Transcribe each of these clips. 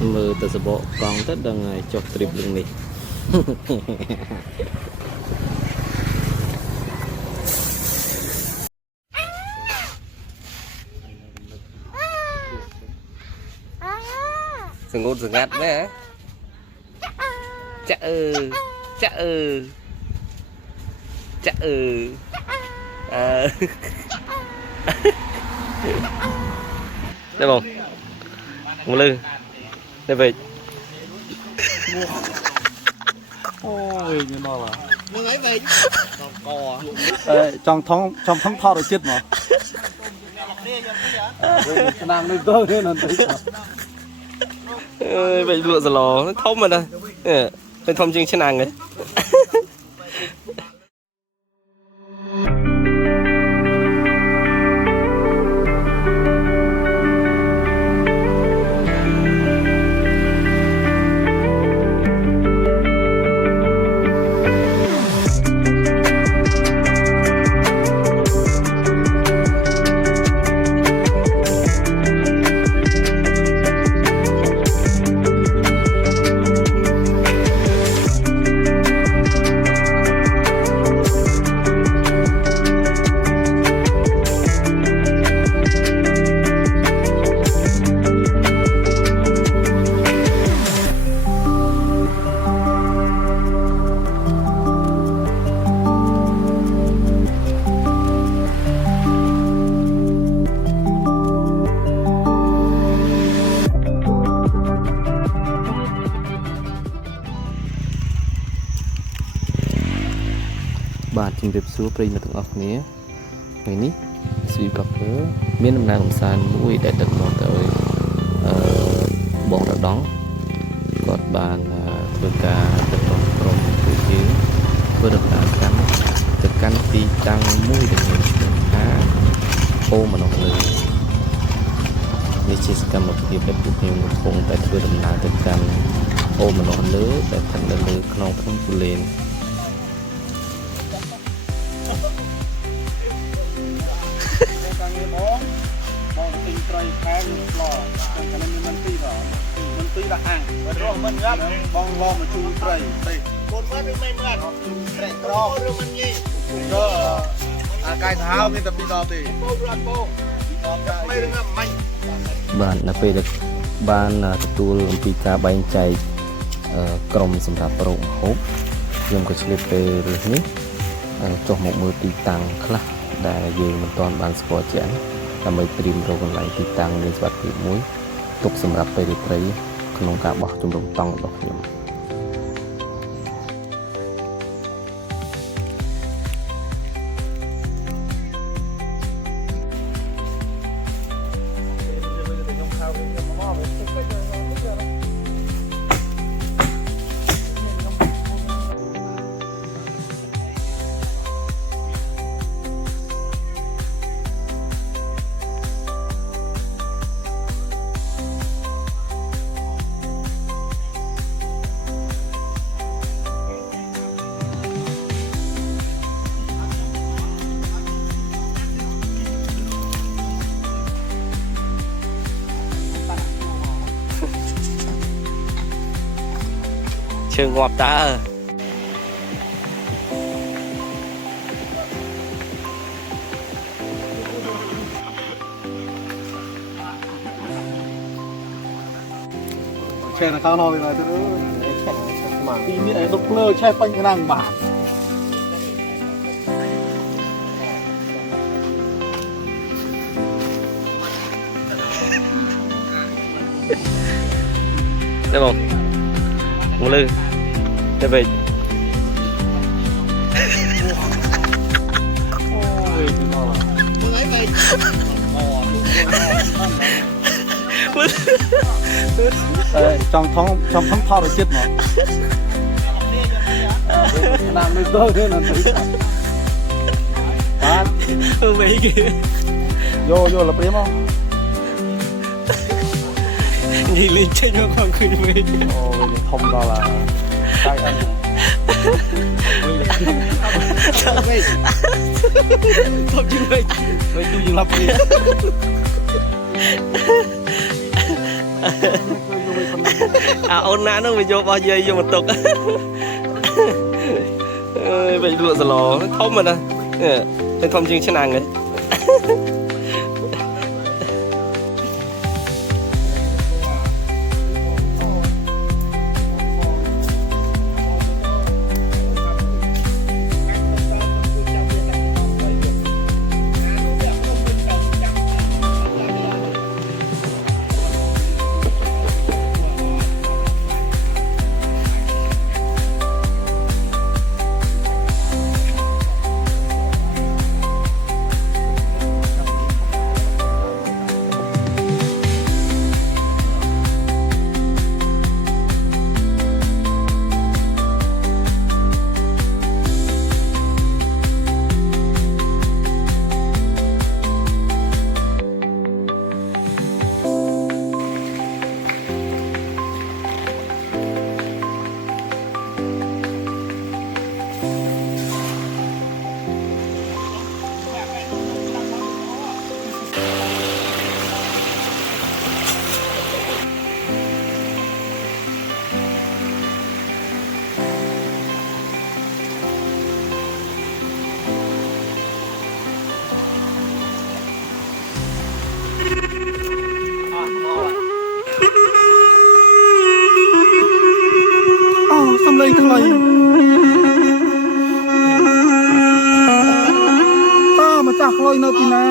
mơ ta sẽ bỏ con tất đang cho trip lưng này sừng ngôn sừng ngắt đấy chạ chạ chạ đây không một lư đây về ôi như nó làมึงấy về trong thông thọ được chết mà nàng lên cơ thế là vậy lụa giờ lò nó thông mà đây bên thông chương trên nàng ấyបាទជំរាបសួរប្រិយមិត្តទាំងអស់គ្នាថ្ងៃនេះស្វីកផ្លើមានដំណើរកំសាន្តមួយដែលដឹកនាំដោយបងរដងគាត់បានធ្វើការដឹកនាំក្រុមពួកយើងធ្វើដំណើរទៅកាន់ទីតាំងមួយដែលមានឈ្មោះថាអូមណោះលើនេះជាសកម្មភាពដែលពួកខ្ញុំកំពុងតែធ្វើដំណើរទៅកាន់អូមណោះលើដែលស្ថិតនៅលើក្នុងភ្នំគូលែនត្រីខែមានស្លោខាងកន្លែងមានទីដល់មានទីដាក់អាំងបើរស់មិនងាប់បងឡងមកជួយត្រីទេកូនមើលឬមិនមើលត្រីក្រឬមិនញីក៏អាកាយសាហាវមានតែពីរដងទេបងរត់បងមិនរឿងមាញ់បាទនៅពេលដែលបានទទួលអំពីការបែងចែកក្រុមសម្រាប់រោគម្ហូបខ្ញុំក៏ឆ្លៀតពេលនេះចុះមកមើលទីតាំងខ្លះដែលយើងមិនទាន់បានស្គាល់ជាក់ដើម្បីត្រៀមរកកន្លែងទីតាំងមានសុវត្ថិភាពមួយទុកសម្រាប់ពេលរាត្រីក្នុងការបោះជំរំតង់របស់ខ្ញុំchưa ngọt ta chè là cao nồi này tôi mà tí này đục lơ chè quanh cái nàng bản đây không một lư đây vềมึงấy về trong thông thọ được chết mà nàng lên cơ thế là về kìa vô là bếm không nhìn lên trên nó còn cười mê thông đó là sai ăn không chứ mày tôi dừng lặp đi ôn ná nó bị vô bao dây vô một tục bị lụa sờ lò nó thông mà nèเป็นความจริงชนะไง សំឡេងខ្លីម្ចាស់ខ្លីនៅទីណា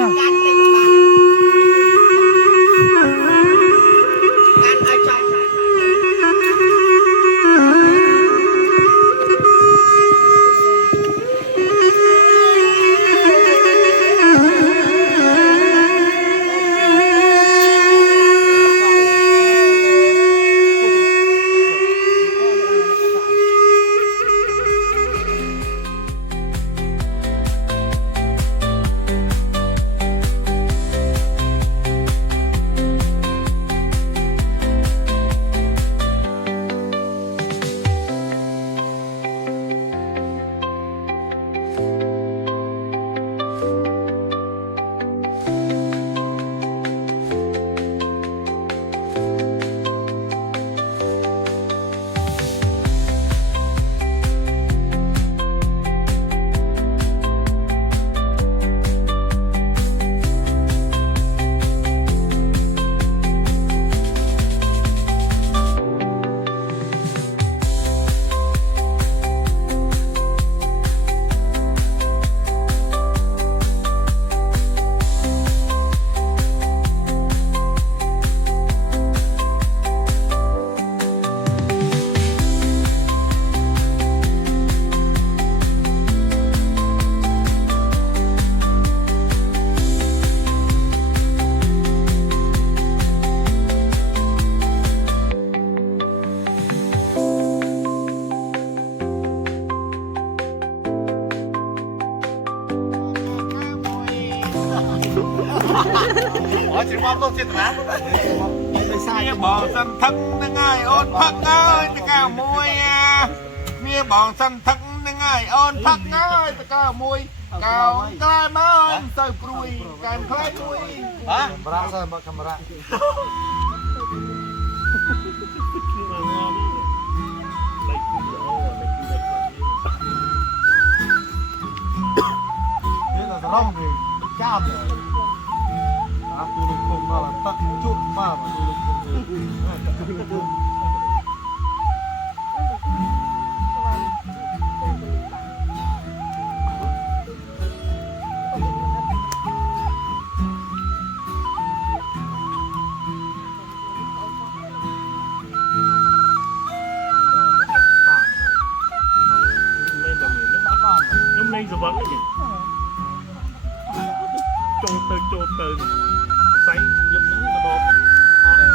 chỉ mong tôi chết lá mía bò xanh thân ngay ôn phật ơi tất cả mùi mía bò xanh thân ngay ôn phật ơi tất cả mùi cao cái món sợi pruy càng khai mùi hả ra sao mà camera thế là rong thì chạm rồi tu lực không mà là tắt chút mà tu lực không Hôm nay giờ vẫn cái gì? Trôn từ say giúp nó mà đọp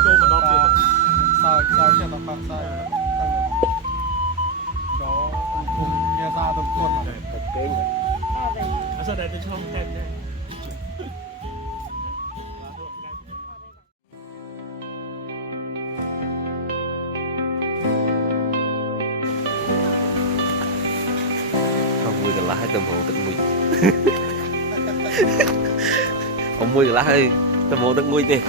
trôn mà đọp vậy sai cho nó phạm sai đó cùng nghe ra đồng con mà thật kén à sao đây tôi không kén đây không mùi cả lá tầm hồ tận mùi ông mùi cả lá ơi tầm hồ tận mùi đi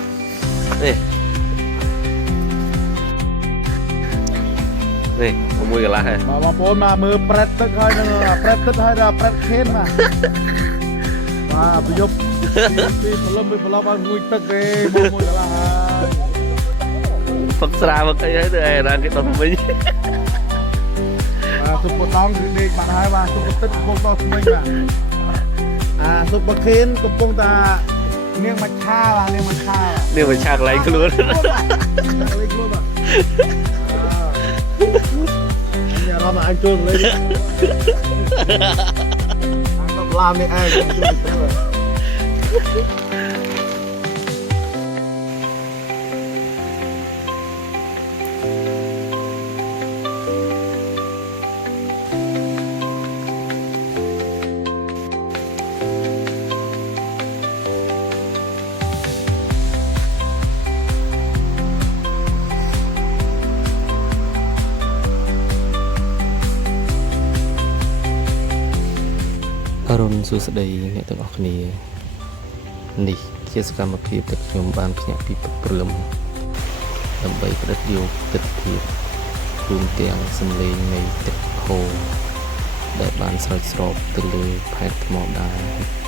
នេះមួយកន្លះហើយ បងប្អូនមកមើលប្រេតទឹកហើយនឹងប្រេតទឹកហើយដល់ប្រេតខេនមកបាទប្រយុទ្ធពីព្រលឹមពីព្រលឹមឲ្យងួយទឹកទេមកមួយកន្លះហើយ ផឹកស្រាមកអីហើយទៅឯណាគេដល់វិញ បាទសុបដងគឺដេកបាត់ហើយបាទសុបទឹកកំពុងដល់ស្មិញបាទសុបខេនកំពុងតានាងមកឆាបាទនាងមកឆា នេះមិនឆាកន្លែងខ្លួន លេខខ្លួនបាទអញរំអញចូលលេខអញទៅឡាមនេះឯងចូលទៅ អរុនសួស្តីអ្នកទាំងអស់គ្នានេះជាសកម្មភាពដែលខ្ញុំបានភ្ញាក់ពីព្រឹកព្រលឹមដើម្បីផ្ដិតយកទិដ្ឋភាពរួមទាំងសំឡេងនៃទឹកហូរដែលបានស្រោចស្រពទៅលើផែនថ្មដែរ